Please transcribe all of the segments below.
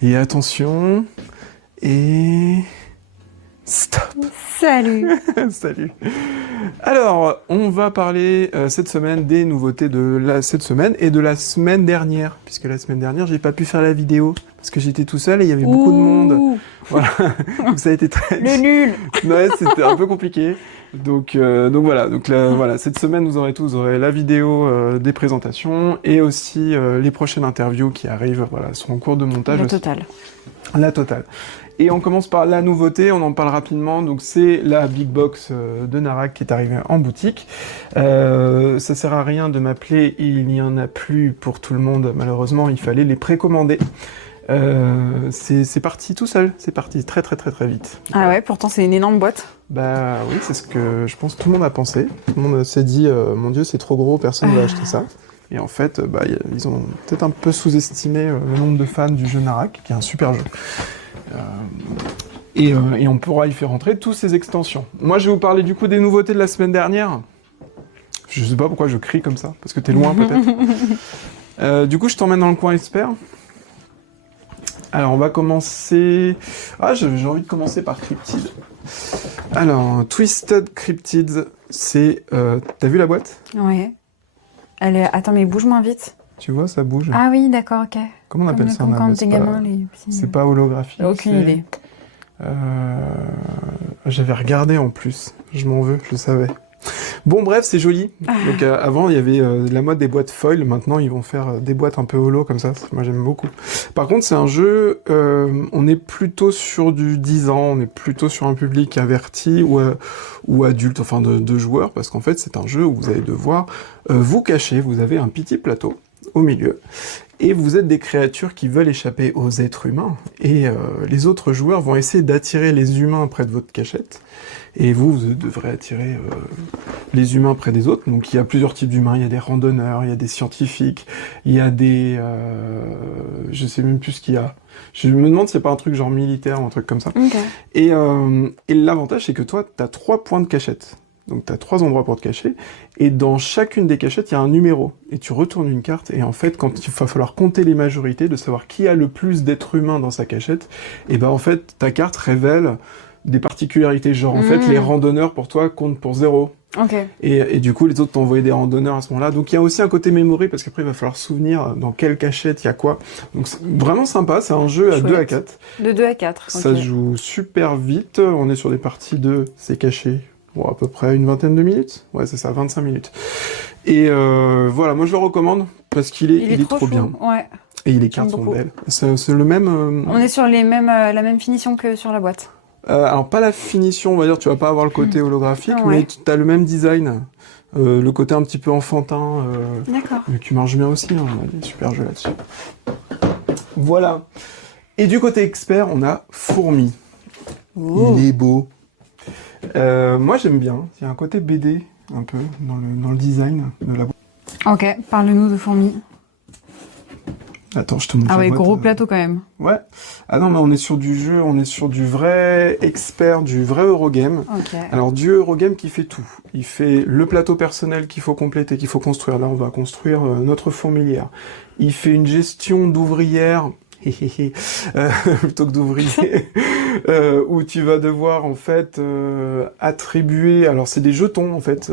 Et attention, et... Stop. Salut. Salut. Alors, on va parler cette semaine des nouveautés de cette semaine et de la semaine dernière, puisque la semaine dernière, j'ai pas pu faire la vidéo parce que j'étais tout seul et il y avait beaucoup de monde. Voilà, donc ça a été très... Le nul. Ouais, c'était un peu compliqué. Donc voilà. Donc là, voilà, cette semaine, vous aurez la vidéo des présentations et aussi les prochaines interviews qui arrivent. Voilà, sont en cours de montage. La aussi. totale. La totale. Et on commence par la nouveauté, on en parle rapidement, donc c'est la Big Box de Narak qui est arrivée en boutique. Ça sert à rien de m'appeler, il n'y en a plus pour tout le monde, malheureusement, il fallait les précommander. C'est parti tout seul, c'est parti très vite. Ah ouais, pourtant c'est une énorme boîte. Bah oui, c'est ce que je pense tout le monde a pensé. Tout le monde s'est dit, mon Dieu, c'est trop gros, personne ne va acheter ça. Et en fait, ils ont peut-être un peu sous-estimé le nombre de fans du jeu Narak, qui est un super jeu. Et on pourra y faire rentrer tous ces extensions. Moi, je vais vous parler du coup des nouveautés de la semaine dernière. Je sais pas pourquoi je crie comme ça, parce que t'es loin peut-être. Du coup, je t'emmène dans le coin expert. Alors, on va commencer... Ah, j'ai envie de commencer par Cryptid. Alors, Twisted Cryptids, c'est... T'as vu la boîte? Ouais. Elle est... Attends, mais bouge moins vite. Tu vois, ça bouge. Ah oui, d'accord, ok. Comment on appelle ça en quand anglais? t'es gamin, les petits... C'est pas holographique. Aucune idée. J'avais regardé en plus. Je m'en veux, je le savais. Bon, bref, c'est joli. Donc avant, il y avait la mode des boîtes foil. Maintenant, ils vont faire des boîtes un peu holo comme ça. Moi, j'aime beaucoup. Par contre, c'est un jeu... on est plutôt sur du 10 ans. On est plutôt sur un public averti ou adulte, enfin de joueurs. Parce qu'en fait, c'est un jeu où vous allez devoir vous cacher. Vous avez un petit plateau au milieu. Et vous êtes des créatures qui veulent échapper aux êtres humains. Et les autres joueurs vont essayer d'attirer les humains près de votre cachette. Et vous devrez attirer les humains près des autres. Donc il y a plusieurs types d'humains. Il y a des randonneurs, il y a des scientifiques, il y a des... je sais même plus ce qu'il y a. Je me demande si c'est pas un truc genre militaire ou un truc comme ça. Okay. Et l'avantage, c'est que toi, tu as 3 points de cachette. Donc tu as 3 endroits pour te cacher, et dans chacune des cachettes, il y a un numéro, et tu retournes une carte, et en fait, quand il va falloir compter les majorités, de savoir qui a le plus d'êtres humains dans sa cachette, et ben en fait, ta carte révèle des particularités, genre en fait, les randonneurs pour toi comptent pour 0. Okay. Et du coup, les autres t'ont envoyé des randonneurs à ce moment-là. Donc il y a aussi un côté memory, parce qu'après, il va falloir se souvenir dans quelle cachette il y a quoi. Donc c'est vraiment sympa, c'est un jeu à 2 à 4. De 2 à 4, Ça se joue super vite, on est sur des parties de c'est caché. Bon, à peu près une vingtaine de minutes. Ouais, c'est ça, 25 minutes. Et voilà, moi je le recommande parce qu'il est trop bien. Ouais. Et les cartes sont belles. C'est le même... On est sur les mêmes, la même finition que sur la boîte. Alors pas la finition, on va dire, tu vas pas avoir le côté holographique, mais tu as le même design. Le côté un petit peu enfantin. D'accord. Mais qui marche bien aussi, hein, on a des super jeux là-dessus. Voilà. Et du côté expert, on a Fourmi. Oh. Il est beau. Moi j'aime bien, il y a un côté BD un peu dans le design de la boîte. Ok, parle-nous de Fourmi. Attends, je te montre. Ah ouais, gros plateau quand même. Ouais. Ah non, mais on est sur du jeu, on est sur du vrai expert, du vrai Eurogame. Okay. Alors du Eurogame qui fait tout. Il fait le plateau personnel qu'il faut compléter, qu'il faut construire. Là, on va construire notre fourmilière. Il fait une gestion d'ouvrière. Plutôt que d'ouvrier, où tu vas devoir en fait attribuer, alors c'est des jetons en fait,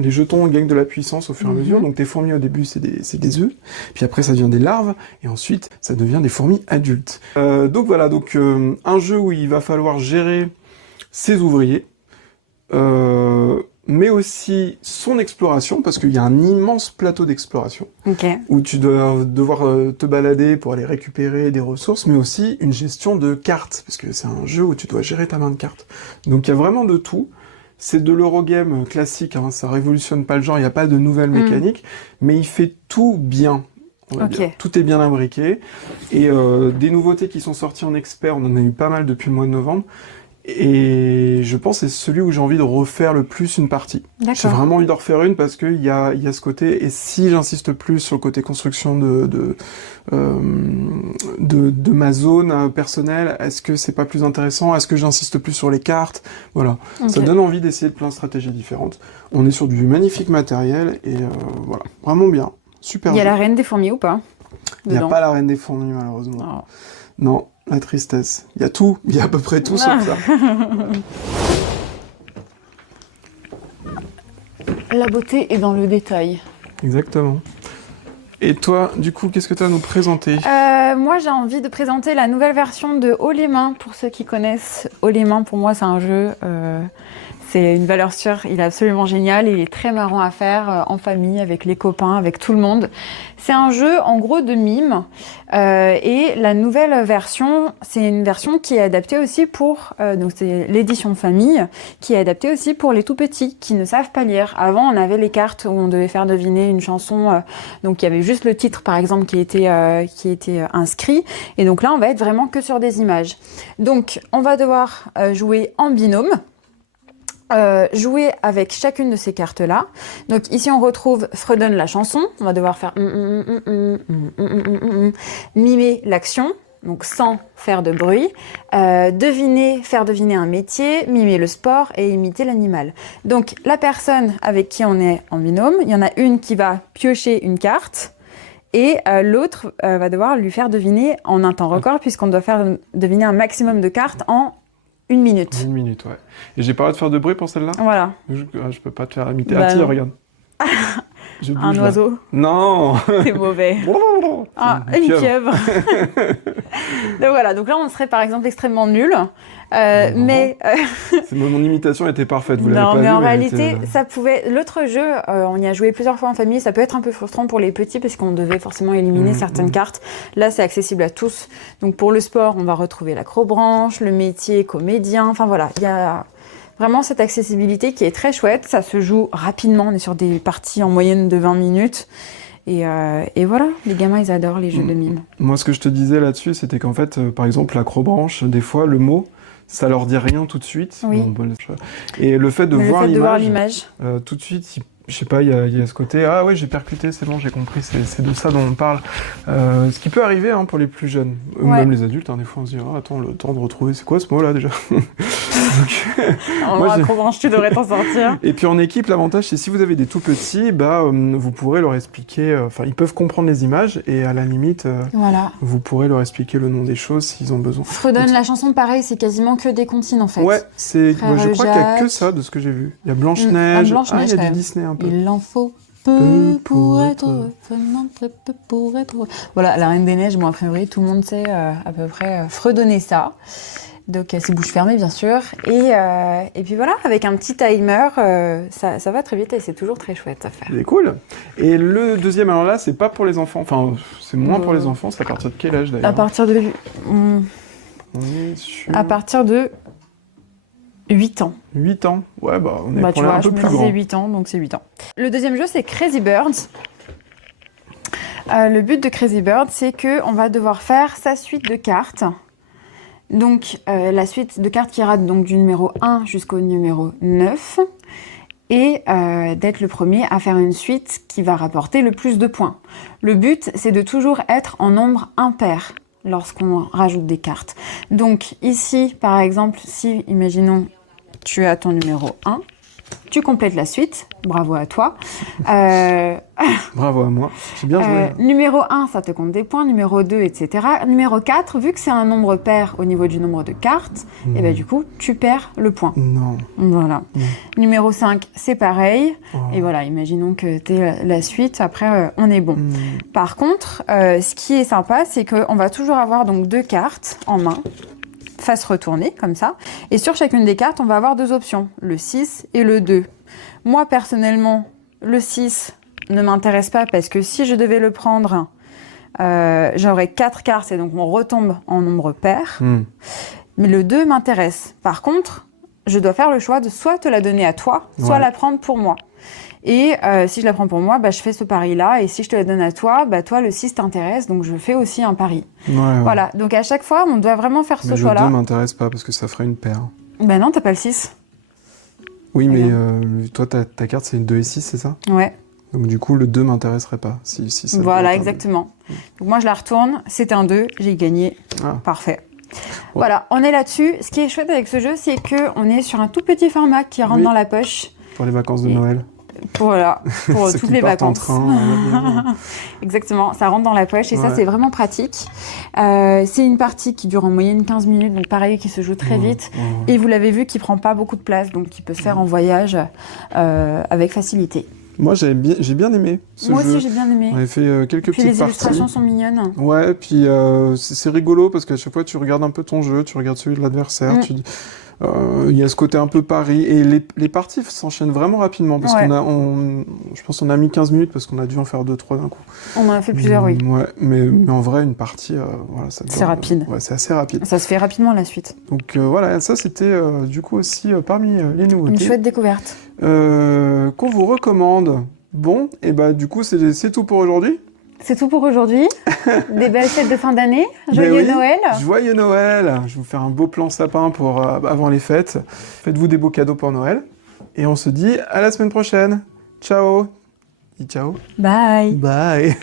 les jetons gagnent de la puissance au fur et à mesure, donc tes fourmis au début c'est des œufs, puis après ça devient des larves, et ensuite ça devient des fourmis adultes. Donc voilà, donc un jeu où il va falloir gérer ses ouvriers, mais aussi son exploration, parce qu'il y a un immense plateau d'exploration, où tu dois devoir te balader pour aller récupérer des ressources, mais aussi une gestion de cartes, parce que c'est un jeu où tu dois gérer ta main de cartes. Donc il y a vraiment de tout. C'est de l'Eurogame classique, hein, ça révolutionne pas le genre, il n'y a pas de nouvelles mécaniques, mais il fait tout bien. Tout est bien imbriqué. Et des nouveautés qui sont sorties en expert, on en a eu pas mal depuis le mois de novembre. Et je pense que c'est celui où j'ai envie de refaire le plus une partie. J'ai vraiment envie d'en refaire une parce qu'il y a ce côté, et si j'insiste plus sur le côté construction de ma zone personnelle, est-ce que c'est pas plus intéressant? Est-ce que j'insiste plus sur les cartes? Voilà. Ça donne envie d'essayer de plein de stratégies différentes. On est sur du magnifique matériel et voilà. Vraiment bien. Super. Il y a la reine des fourmis ou pas? Il n'y a dedans. pas la reine des fourmis, malheureusement. Oh. Non, la tristesse. Il y a tout. Il y a à peu près tout sauf ça. La beauté est dans le détail. Exactement. Et toi, du coup, qu'est-ce que tu as à nous présenter? Moi, j'ai envie de présenter la nouvelle version de Haut les mains. Pour ceux qui connaissent, Haut les mains, pour moi, c'est un jeu. C'est une valeur sûre. Il est absolument génial. Il est très marrant à faire en famille, avec les copains, avec tout le monde. C'est un jeu, en gros, de mime. Et la nouvelle version, c'est une version qui est adaptée aussi pour... donc, c'est l'édition famille, qui est adaptée aussi pour les tout-petits qui ne savent pas lire. Avant, on avait les cartes où on devait faire deviner une chanson. Donc, il y avait juste le titre, par exemple, qui était inscrit. Et donc là, on va être vraiment que sur des images. Donc, on va devoir jouer en binôme. Jouer avec chacune de ces cartes-là. Donc ici, on retrouve Fredonne la chanson. On va devoir faire mimer l'action, donc sans faire de bruit. Faire deviner un métier, mimer le sport et imiter l'animal. Donc la personne avec qui on est en binôme, il y en a une qui va piocher une carte et l'autre va devoir lui faire deviner en un temps record puisqu'on doit faire deviner un maximum de cartes en 1 minute. 1 minute, ouais. Et j'ai pas le droit de faire de bruit pour celle-là? Voilà. Je peux pas te faire imiter. Bah Ah, tiens, non. regarde. Je bouge, Un là. oiseau. Non. C'est mauvais. Ah, une pieuvre. Donc voilà, donc là on serait par exemple extrêmement nul. Mais Mon imitation était parfaite, vous l'avez non, pas mais vu, en elle réalité, était- ça pouvait. L'autre jeu, on y a joué plusieurs fois en famille. Ça peut être un peu frustrant pour les petits parce qu'on devait forcément éliminer certaines cartes. Là, c'est accessible à tous. Donc pour le sport, on va retrouver l'acrobranche, le métier comédien. Enfin voilà, il y a vraiment cette accessibilité qui est très chouette. Ça se joue rapidement. On est sur des parties en moyenne de 20 minutes. Et voilà, les gamins, ils adorent les jeux de mime. Moi, ce que je te disais là-dessus, c'était qu'en fait, par exemple, l'acrobranche, des fois, le mot, ça leur dit rien tout de suite. Oui. Et le fait de Mais voir le fait de voir l'image, l'image. tout de suite, je sais pas, il y a ce côté, ah ouais, j'ai percuté, c'est bon, j'ai compris, c'est de ça dont on parle. Ce qui peut arriver hein, pour les plus jeunes, ou Ouais. même les adultes, hein, des fois on se dit, ah, attends, le temps de retrouver, c'est quoi ce mot-là déjà? En Moi, j'ai- acrobranche, tu devrais t'en sortir. Et puis en équipe, l'avantage, c'est si vous avez des tout petits, vous pourrez leur expliquer, enfin, ils peuvent comprendre les images, et à la limite, Voilà. vous pourrez leur expliquer le nom des choses s'ils ont besoin. Fredonne la chanson, pareil, c'est quasiment que des comptines en fait. Ouais, Frère je crois qu'il y a que Jacques. ça de ce que j'ai vu. Il y a Blanche-Neige, Blanche-Neige, il y a quand du même. Disney un peu. Il en faut peu pour être heureux, vraiment très peu pour être heureux. Voilà, la Reine des Neiges, bon, a priori, tout le monde sait à peu près fredonner ça. Donc, c'est bouche fermée, bien sûr. Et puis voilà, avec un petit timer, ça va très vite et c'est toujours très chouette à faire. C'est cool. Et le deuxième, alors là, c'est pas pour les enfants. Enfin, c'est moins pour les enfants. C'est à partir de quel âge d'ailleurs? À partir de... On est sur À partir de 8 ans. 8 ans. Ouais, bah, on est Bah, pour tu l'air vois, un je peu me plus disais grand. 8 ans, donc c'est 8 ans. Le deuxième jeu, c'est Crazy Birds. Le but de Crazy Birds, c'est qu'on va devoir faire sa suite de cartes. Donc, la suite de cartes qui ira donc du numéro 1 jusqu'au numéro 9. Et d'être le premier à faire une suite qui va rapporter le plus de points. Le but, c'est de toujours être en nombre impair lorsqu'on rajoute des cartes. Donc ici, par exemple, si, imaginons, tu as ton numéro 1, tu complètes la suite, bravo à toi. Bravo à moi. J'ai bien joué. Numéro 1, ça te compte des points, numéro 2, etc. Numéro 4, vu que c'est un nombre pair au niveau du nombre de cartes, et ben du coup, tu perds le point. Non. Voilà. Numéro 5, c'est pareil. Oh. Et voilà, imaginons que tu es la suite, après on est bon. Par contre, ce qui est sympa, c'est qu'on va toujours avoir donc 2 cartes en main, face retournée, comme ça. Et sur chacune des cartes, on va avoir 2 options, le 6 et le 2. Moi, personnellement, le 6 ne m'intéresse pas parce que si je devais le prendre, j'aurais 4 cartes et donc on retombe en nombre pair. Mais le 2 m'intéresse. Par contre, je dois faire le choix de soit te la donner à toi, soit Ouais. la prendre pour moi. Et si je la prends pour moi, bah, je fais ce pari-là. Et si je te la donne à toi, bah, toi, le 6 t'intéresse, donc je fais aussi un pari. Ouais, ouais. Voilà, donc à chaque fois, on doit vraiment faire ce Mais le choix-là. 2 m'intéresse pas parce que ça ferait une paire. Ben non, t'as pas le 6. Oui, mais Regarde. toi, ta carte, c'est une 2 et 6, c'est ça? Ouais, Donc du coup, le 2 m'intéresserait pas. Si ça voilà, devait être un exactement. Donc moi, je la retourne, c'est un 2, j'ai gagné. Ah. Parfait. Voilà, on est là-dessus. Ce qui est chouette avec ce jeu, c'est qu'on est sur un tout petit format qui rentre Oui. dans la poche. deux pour les vacances de Et- Noël. Voilà, pour Ceux toutes qui les partent en vacances. train, Exactement, ça rentre dans la poche et ça Ouais. c'est vraiment pratique. C'est une partie qui dure en moyenne 15 minutes, donc pareil qui se joue très vite. Ouais. Et vous l'avez vu qui prend pas beaucoup de place, donc qui peut se faire en voyage avec facilité. Moi, j'ai bien aimé ce Moi jeu. aussi j'ai bien aimé. On avait fait quelques Puis petites les parties. illustrations sont mignonnes. Ouais, puis c'est rigolo parce qu'à chaque fois tu regardes un peu ton jeu, tu regardes celui de l'adversaire, Mm. il y a ce côté un peu pari et les parties s'enchaînent vraiment rapidement parce Ouais. je pense qu'on a mis 15 minutes parce qu'on a dû en faire 2-3 d'un coup. On en a fait plusieurs, oui. Ouais, mais en vrai, une partie, voilà, ça C'est dure, rapide. ouais, c'est assez rapide. Ça se fait rapidement la suite. Donc voilà, ça c'était du coup aussi parmi les Une nouveautés chouette découverte. qu'on vous recommande. Bon, et bah du coup c'est tout pour aujourd'hui. C'est tout pour aujourd'hui. Des belles fêtes de fin d'année. Ben Joyeux oui, Noël. Joyeux Noël! Je vais vous faire un beau plan sapin pour avant les fêtes. Faites-vous des beaux cadeaux pour Noël. Et on se dit à la semaine prochaine. Ciao! Dis ciao. Bye. Bye!